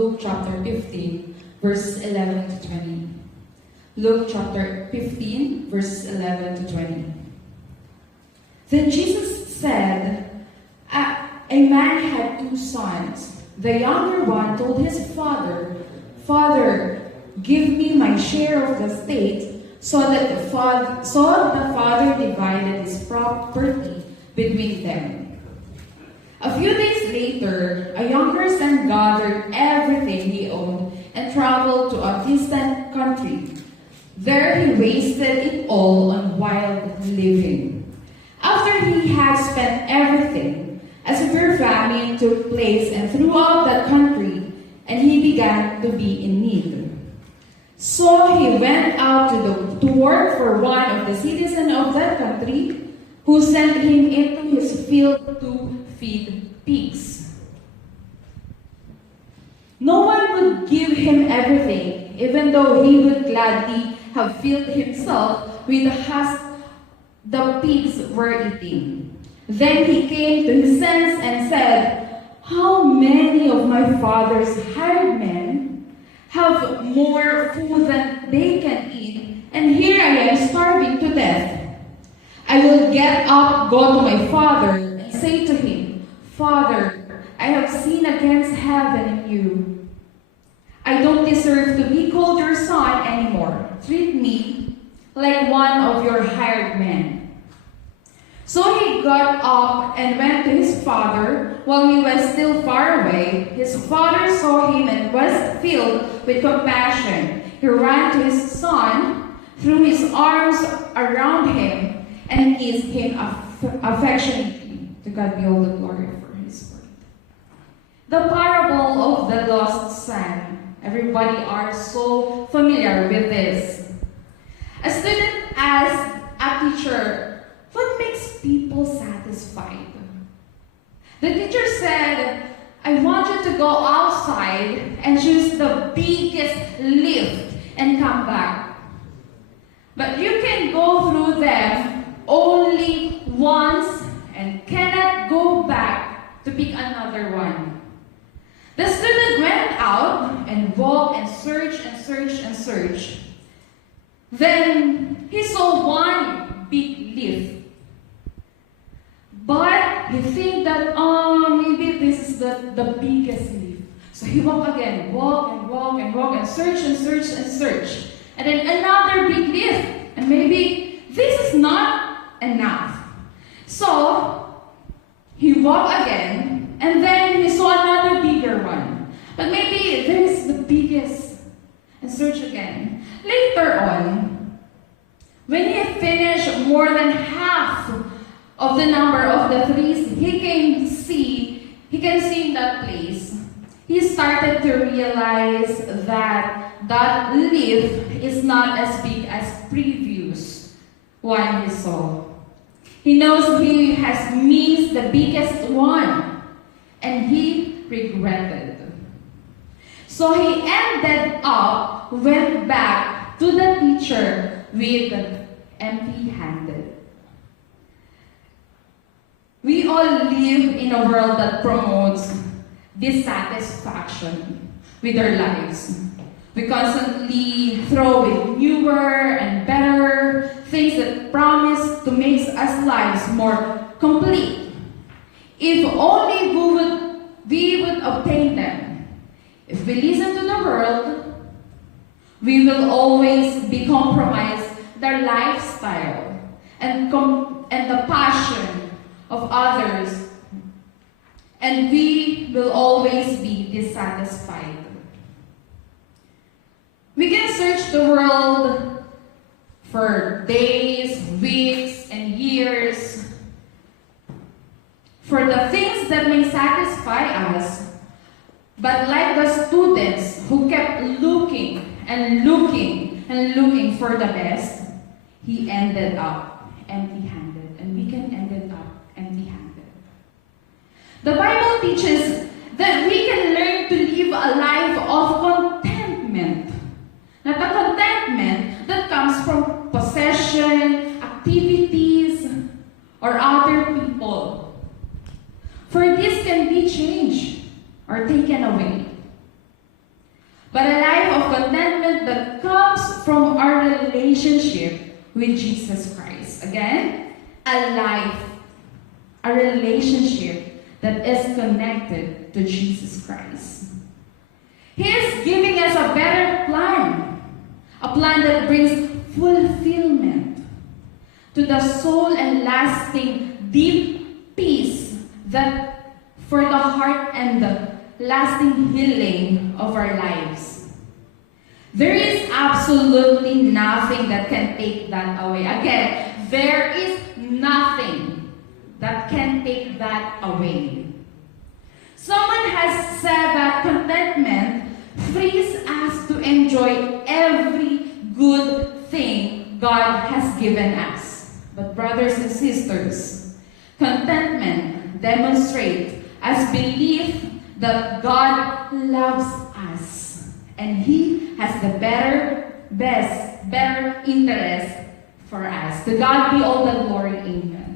Luke chapter 15, verses 11 to 20. Luke chapter 15, verses 11 to 20. Then Jesus said, a man had 2 sons. The younger one told his father, "Father, give me my share of the estate." So the father divided his property between them. A few days later, a younger son gathered everything he owned and traveled to a distant country. There he wasted it all on wild living. After he had spent everything, a severe famine took place and throughout that country, and he began to be in need. So he went out to work for one of the citizens of that country, who sent him into his field to feed pigs. No one would give him everything, even though he would gladly have filled himself with the husk the pigs were eating. Then he came to his senses and said, "How many of my father's hired men have more food than they can eat, and here I am starving to death. I will get up, go to my father, and say to him, 'Father, I have sinned against heaven and you. I don't deserve to be called your son anymore. Treat me like one of your hired men.' So he got up and went to his father. While he was still far away, his father saw him and was filled with compassion. He ran to his son, threw his arms around him, and kissed him affectionately. To God be all the glory for his word. The parable of the lost son. Everybody are so familiar with this. A student asked a teacher, "What makes people satisfied?" The teacher said, "I want you to go outside and choose the biggest lift and come back. But you can go through them only once and cannot go back to pick another one." The student went out and walked and searched and searched and searched. Then he saw one big lift. But he think that, maybe this is the biggest lift. So he walked again, walk and walk and walk and search and search and search. And then another big lift. And maybe this is not enough. So he walked again, and then he saw another bigger one. But maybe this is the biggest. And search again. Later on, when he finished more than half of the number of the trees he can see in that place, he started to realize that that leaf is not as big as previous one he saw. He knows he has missed the biggest one, and he regretted. So he went back to the teacher with empty-handed. We all live in a world that promotes dissatisfaction with our lives. We constantly throw in newer and better things that promise to make us lives more complete. If only we would obtain them. If we listen to the world, we will always be compromised their lifestyle and the passion of others, and we will always be dissatisfied. We can search the world for days, weeks, and years for the things that may satisfy us, but like the students who kept looking and looking and looking for the best, he ended up empty-handed, and we can end up empty-handed. The Bible teaches that we can learn to live a life of contentment. Not a contentment that comes from possession, activities, or other people. For this can be changed or taken away. but a life of contentment that comes from our relationship with Jesus Christ. Again, a relationship that is connected to Jesus Christ. He is giving us a better plan, a plan that brings fulfillment to the soul and lasting deep peace that for the heart and the lasting healing of our lives. There is absolutely nothing that can take that away. Again, there is nothing that can take that away. Someone has said that contentment frees us to enjoy every good thing God has given us. But brothers and sisters, contentment demonstrates as belief that God loves us and He has the better interest for us. To God be all the glory. Amen.